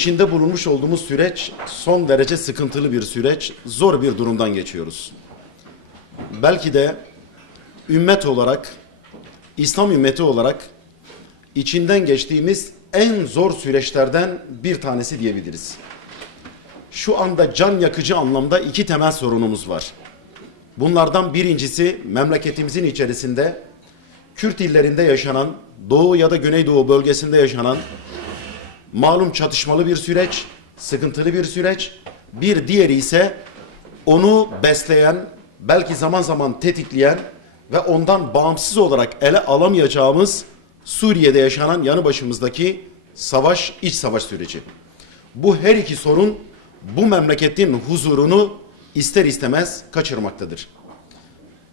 İçinde bulunmuş olduğumuz süreç son derece sıkıntılı bir süreç, zor bir durumdan geçiyoruz. Belki de ümmet olarak, İslam ümmeti olarak içinden geçtiğimiz en zor süreçlerden bir tanesi diyebiliriz. Şu anda can yakıcı anlamda iki temel sorunumuz var. Bunlardan birincisi memleketimizin içerisinde Kürt illerinde yaşanan, Doğu ya da Güneydoğu bölgesinde yaşanan malum çatışmalı bir süreç, sıkıntılı bir süreç. Bir diğeri ise onu besleyen, belki zaman zaman tetikleyen ve ondan bağımsız olarak ele alamayacağımız Suriye'de yaşanan yanı başımızdaki savaş, iç savaş süreci. Bu her iki sorun bu memleketin huzurunu ister istemez kaçırmaktadır.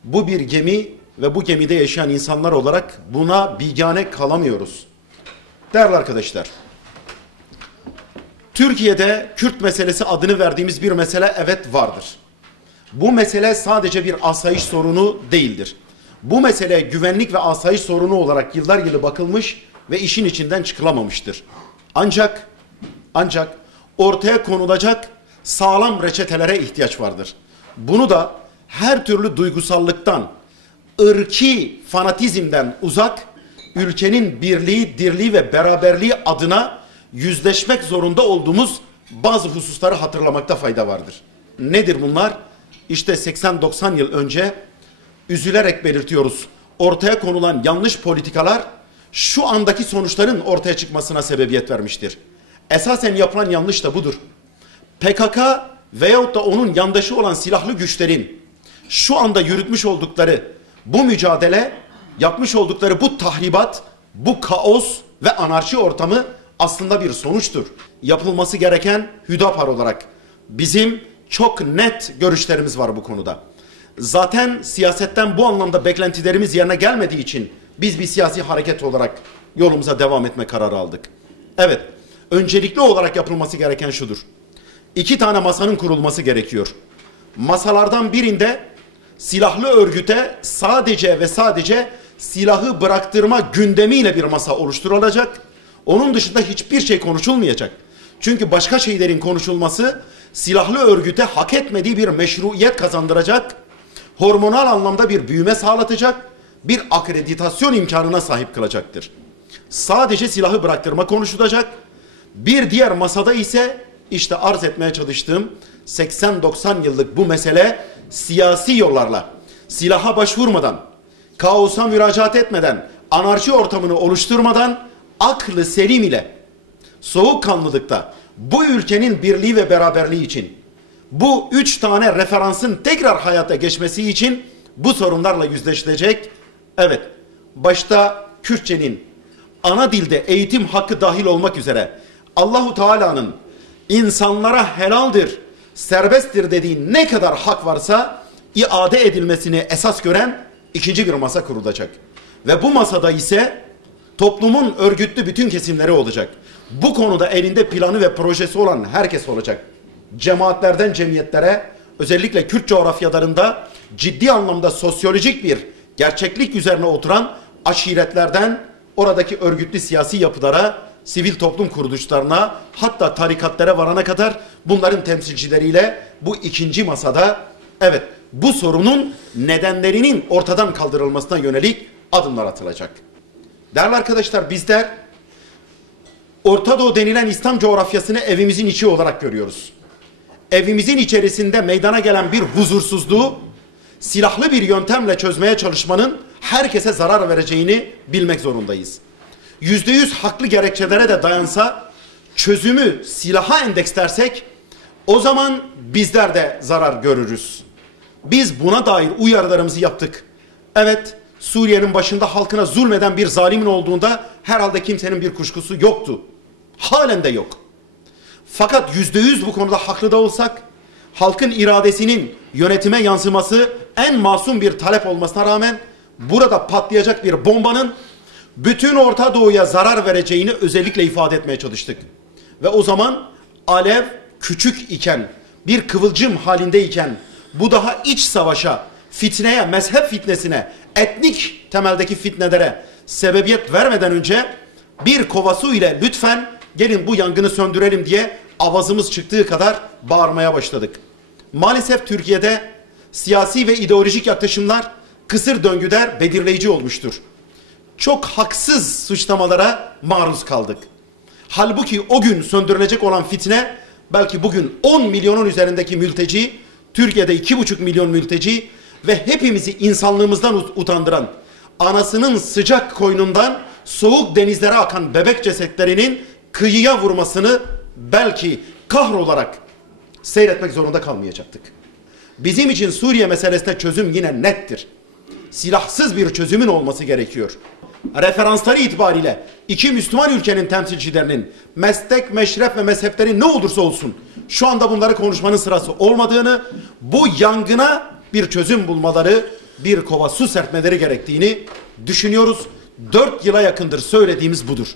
Bu bir gemi ve bu gemide yaşayan insanlar olarak buna bigane kalamıyoruz. Değerli arkadaşlar, Türkiye'de Kürt meselesi adını verdiğimiz bir mesele evet vardır. Bu mesele sadece bir asayiş sorunu değildir. Bu mesele güvenlik ve asayiş sorunu olarak yıllar yılı bakılmış ve işin içinden çıkılamamıştır. Ancak ortaya konulacak sağlam reçetelere ihtiyaç vardır. Bunu da her türlü duygusallıktan, ırki fanatizmden uzak, ülkenin birliği, dirliği ve beraberliği adına yüzleşmek zorunda olduğumuz bazı hususları hatırlamakta fayda vardır. Nedir bunlar? İşte 80-90 yıl önce üzülerek belirtiyoruz. Ortaya konulan yanlış politikalar şu andaki sonuçların ortaya çıkmasına sebebiyet vermiştir. Esasen yapılan yanlış da budur. PKK veyahut da onun yandaşı olan silahlı güçlerin şu anda yürütmüş oldukları bu mücadele, yapmış oldukları bu tahribat, bu kaos ve anarşi ortamı aslında bir sonuçtur. Yapılması gereken Hüdapar olarak bizim çok net görüşlerimiz var bu konuda. Zaten siyasetten bu anlamda beklentilerimiz yerine gelmediği için biz bir siyasi hareket olarak yolumuza devam etme kararı aldık. Evet, öncelikli olarak yapılması gereken şudur. 2 tane masanın kurulması gerekiyor. Masalardan birinde silahlı örgüte sadece ve sadece silahı bıraktırma gündemiyle bir masa oluşturulacak. Onun dışında hiçbir şey konuşulmayacak. Çünkü başka şeylerin konuşulması silahlı örgüte hak etmediği bir meşruiyet kazandıracak, hormonal anlamda bir büyüme sağlatacak, bir akreditasyon imkanına sahip kılacaktır. Sadece silahı bıraktırma konuşulacak. Bir diğer masada ise işte arz etmeye çalıştığım 80-90 yıllık bu mesele siyasi yollarla, silaha başvurmadan, kaosa müracaat etmeden, anarşi ortamını oluşturmadan, aklı selim ile soğukkanlılıkta bu ülkenin birliği ve beraberliği için, bu 3 tane referansın tekrar hayata geçmesi için bu sorunlarla yüzleşilecek. Evet, başta Kürtçenin ana dilde eğitim hakkı dahil olmak üzere Allahu Teala'nın insanlara helaldir, serbesttir dediği ne kadar hak varsa iade edilmesini esas gören ikinci bir masa kurulacak. Ve bu masada ise toplumun örgütlü bütün kesimleri olacak. Bu konuda elinde planı ve projesi olan herkes olacak. Cemaatlerden cemiyetlere, özellikle Kürt coğrafyalarında ciddi anlamda sosyolojik bir gerçeklik üzerine oturan aşiretlerden oradaki örgütlü siyasi yapılara, sivil toplum kuruluşlarına, hatta tarikatlara varana kadar bunların temsilcileriyle bu ikinci masada evet bu sorunun nedenlerinin ortadan kaldırılmasına yönelik adımlar atılacak. Değerli arkadaşlar, bizler Orta Doğu denilen İslam coğrafyasını evimizin içi olarak görüyoruz. Evimizin içerisinde meydana gelen bir huzursuzluğu silahlı bir yöntemle çözmeye çalışmanın herkese zarar vereceğini bilmek zorundayız. %100 haklı gerekçelere de dayansa, çözümü silaha endekslersek o zaman bizler de zarar görürüz. Biz buna dair uyarılarımızı yaptık. Evet, Suriye'nin başında halkına zulmeden bir zalimin olduğunda herhalde kimsenin bir kuşkusu yoktu. Halen de yok. Fakat %100 bu konuda haklı da olsak, halkın iradesinin yönetime yansıması en masum bir talep olmasına rağmen burada patlayacak bir bombanın bütün Orta Doğu'ya zarar vereceğini özellikle ifade etmeye çalıştık. Ve o zaman alev küçük iken, bir kıvılcım halindeyken bu daha iç savaşa, fitneye, mezhep fitnesine, etnik temeldeki fitnelere sebebiyet vermeden önce bir kova su ile lütfen gelin bu yangını söndürelim diye avazımız çıktığı kadar bağırmaya başladık. Maalesef Türkiye'de siyasi ve ideolojik yaklaşımlar kısır döngüder belirleyici olmuştur. Çok haksız suçlamalara maruz kaldık. Halbuki o gün söndürülecek olan fitne belki bugün 10 milyonun üzerindeki mülteci, Türkiye'de 2,5 milyon mülteci ve hepimizi insanlığımızdan utandıran, anasının sıcak koynundan soğuk denizlere akan bebek cesetlerinin kıyıya vurmasını belki kahrolarak seyretmek zorunda kalmayacaktık. Bizim için Suriye meselesine çözüm yine nettir. Silahsız bir çözümün olması gerekiyor. Referansları itibariyle iki Müslüman ülkenin temsilcilerinin meslek, meşrep ve mezhepleri ne olursa olsun şu anda bunları konuşmanın sırası olmadığını, bu yangına bir çözüm bulmaları, bir kova su serpmeleri gerektiğini düşünüyoruz. 4 yıla yakındır söylediğimiz budur.